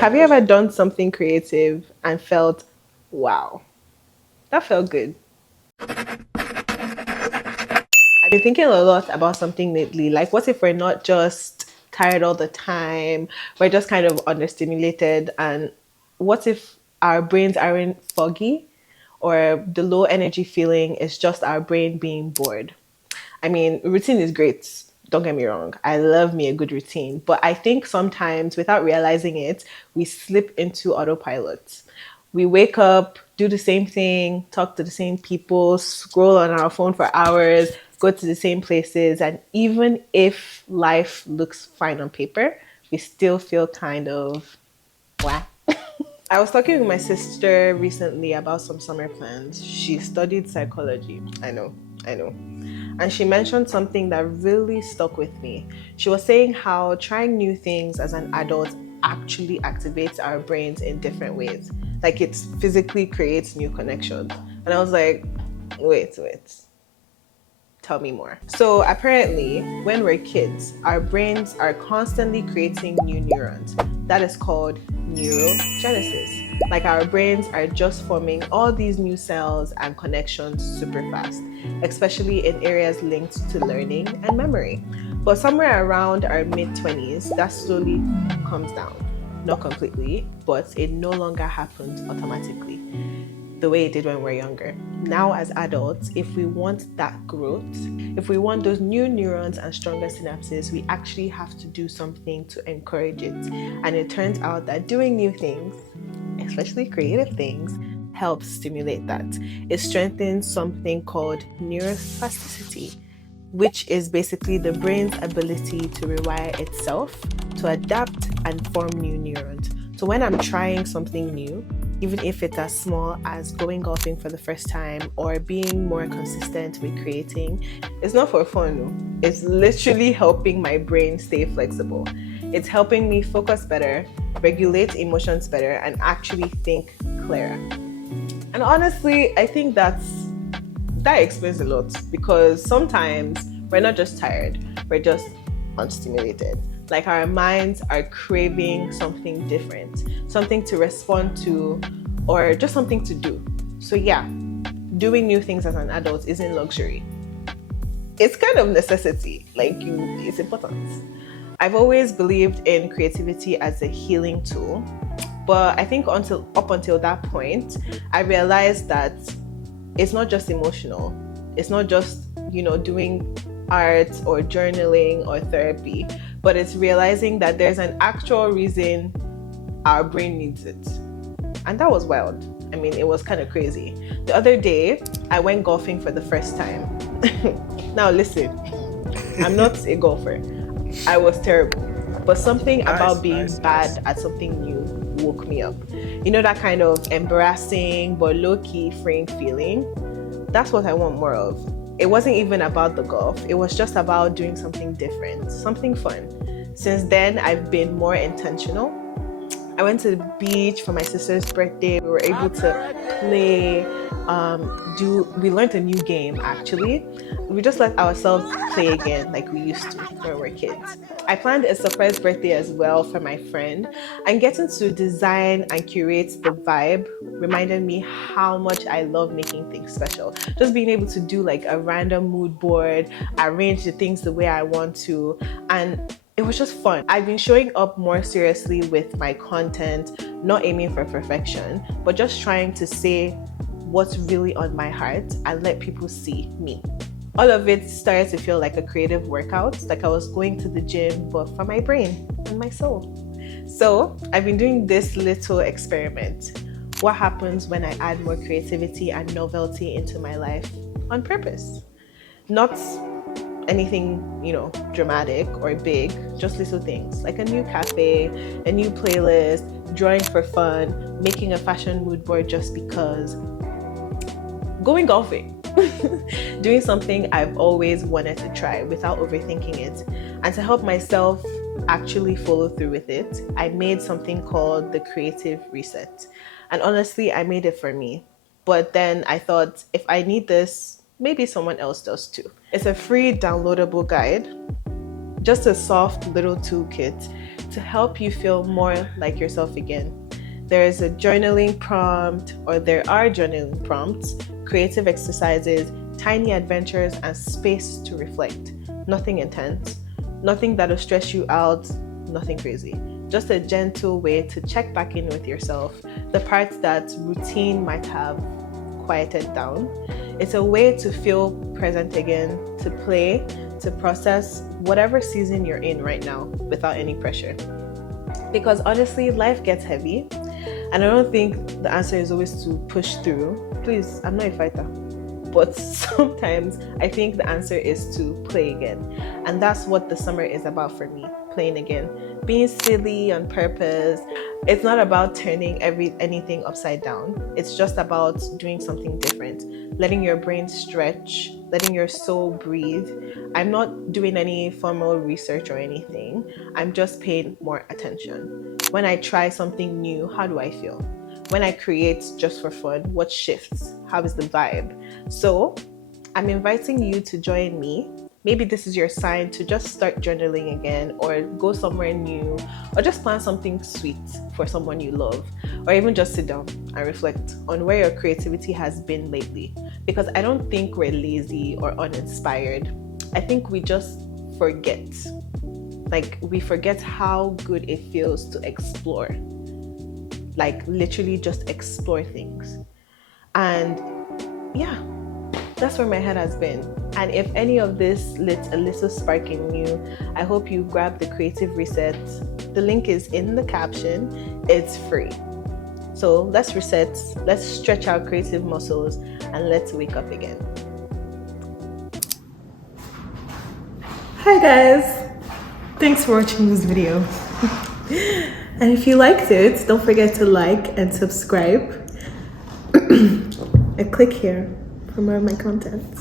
Have you ever done something creative and felt, wow, that felt good? I've been thinking a lot about something lately. Like, what if we're not just tired all the time? We're just kind of understimulated. And what if our brains aren't foggy or the low energy feeling is just our brain being bored? I mean, routine is great. Don't get me wrong. I love me a good routine. But I think sometimes, without realizing it, we slip into autopilot. We wake up, do the same thing, talk to the same people, scroll on our phone for hours, go to the same places. And even if life looks fine on paper, we still feel kind of wah. I was talking with my sister recently about some summer plans. She studied psychology. I know. And she mentioned something that really stuck with me. She was saying how trying new things as an adult actually activates our brains in different ways. Like it physically creates new connections. And I was like, wait. Tell me more. So, apparently, when we're kids, our brains are constantly creating new neurons. That is called neurogenesis. Like our brains are just forming all these new cells and connections super fast, especially in areas linked to learning and memory. But somewhere around our mid 20s, that slowly comes down. Not completely, but it no longer happens automatically the way it did when we were younger. Now, as adults, if we want that growth, if we want those new neurons and stronger synapses, we actually have to do something to encourage it. And it turns out that doing new things, especially creative things, helps stimulate that. It strengthens something called neuroplasticity, which is basically the brain's ability to rewire itself to adapt and form new neurons. So when I'm trying something new, even if it's as small as going golfing for the first time or being more consistent with creating, it's not for fun. No. It's literally helping my brain stay flexible. It's helping me focus better, regulate emotions better, and actually think clearer. And honestly, I think that explains a lot because sometimes we're not just tired, we're just unstimulated. Like our minds are craving something different, something to respond to, or just something to do. So, yeah, doing new things as an adult isn't luxury, it's kind of necessity. It's important. I've always believed in creativity as a healing tool, but I think until up until that point, I realized that it's not just emotional. It's not just, doing art or journaling or therapy, but it's realizing that there's an actual reason our brain needs it. And that was wild. I mean, it was kind of crazy. The other day, I went golfing for the first time. Now, listen, I'm not a golfer. I was terrible. But something about being bad at something new woke me up. You know, that kind of embarrassing but low-key freeing feeling? That's what I want more of. It wasn't even about the golf. It was just about doing something different, something fun. Since then, I've been more intentional. I went to the beach for my sister's birthday. We were able to play, we learned a new game actually. We just let ourselves play again like we used to when we were kids. I planned a surprise birthday as well for my friend, and getting to design and curate the vibe reminded me how much I love making things special. Just being able to do like a random mood board, arrange the things the way I want to, and it was just fun. I've been showing up more seriously with my content, not aiming for perfection, but just trying to say what's really on my heart and let people see me. All of it started to feel like a creative workout, like I was going to the gym, but for my brain and my soul. So I've been doing this little experiment. What happens when I add more creativity and novelty into my life on purpose? Not anything, dramatic or big, just little things like a new cafe, a new playlist, drawing for fun, making a fashion mood board just because, going golfing, doing something I've always wanted to try without overthinking it. And to help myself actually follow through with it, I made something called the Creative Reset. And honestly, I made it for me. But then I thought, if I need this, maybe someone else does too. It's a free downloadable guide, just a soft little toolkit to help you feel more like yourself again. There is a journaling prompt, or there are journaling prompts, creative exercises, tiny adventures, and space to reflect. Nothing intense, nothing that'll stress you out, nothing crazy. Just a gentle way to check back in with yourself, the parts that routine might have quieted down. It's a way to feel present again, to play, to process whatever season you're in right now without any pressure. Because honestly, life gets heavy, and I don't think the answer is always to push through. Please, I'm not a fighter. But sometimes I think the answer is to play again. And that's what the summer is about for me, playing again. Being silly on purpose. It's not about turning anything upside down. It's just about doing something different. Letting your brain stretch, letting your soul breathe. I'm not doing any formal research or anything. I'm just paying more attention. When I try something new, how do I feel? When I create just for fun, what shifts? How is the vibe? So I'm inviting you to join me. Maybe this is your sign to just start journaling again, or go somewhere new, or just plan something sweet for someone you love, or even just sit down and reflect on where your creativity has been lately. Because I don't think we're lazy or uninspired. I think we just forget. Like, we forget how good it feels to explore. Like, literally just explore things. And yeah, that's where my head has been. And if any of this lit a little spark in you, I hope you grab the creative reset. The link is in the caption. It's free. So let's reset, let's stretch our creative muscles, and let's wake up again. Hi guys, thanks for watching this video. And if you liked it, don't forget to like and subscribe and click here for more of my content.